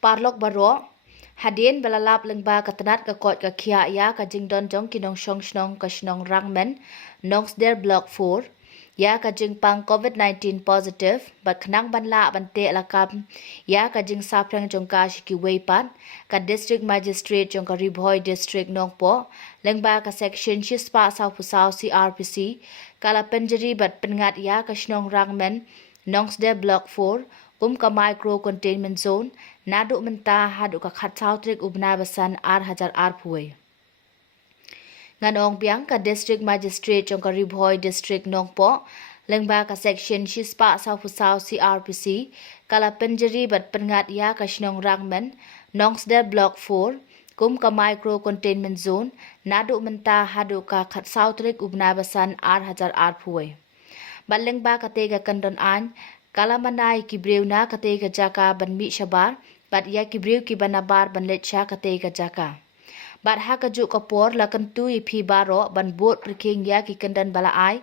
parlok baro hadin balalap lengba katanat ka kot ka khia ya ka jingdon jong kinong shong snong ka snong rangmen nongs der block 4 ya ka jing pang covid-19 positive bat khnang banla bante lakam ya ka jing saprang jong ka shiki weipat ka district magistrate jong ka ribhoi district nongpo lengba ka section shispa sau pusau CRPC kala penjeri bat pengat ya ka snong rangmen nongs der block 4 ka micro containment zone nadu menta hadu ka khatsau trik ubna basan ar phuai ngan ong biang ka district magistrate jong ka ribhoi district nongpo lengba ka section shispa sau pusau CRPC kala penjeri bat pengat ya ka snong rangmen nongs der block 4 ka micro containment zone nadu menta hadu ka khatsau trik ubna basan ar phuai balengba ka te ka kandon an kalamanai ki brewna kate ka jaka ban mi shabar bat ya ki brew ki banabar ban lecha kate ka jaka bat ha ka ju ka por la kan tu i phi baro ban bot priking ya ki kandan bala ai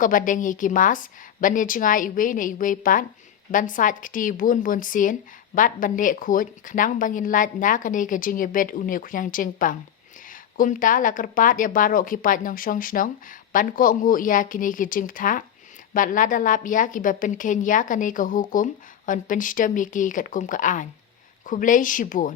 ka badeng ye ki mas ban ne chingai i we pat ban sat kti bun sin bat ban ne khoj khnang bangin lat na kane ka jing ye bet une khyang cheng pang ta la karpat ya baro ki pat nong shong snong ban ko ngu ya kini ki jing tha bat lada lap ya ki ba pen ken ya kane ka hukum on pen stem ki kat kum ka an khublei shibun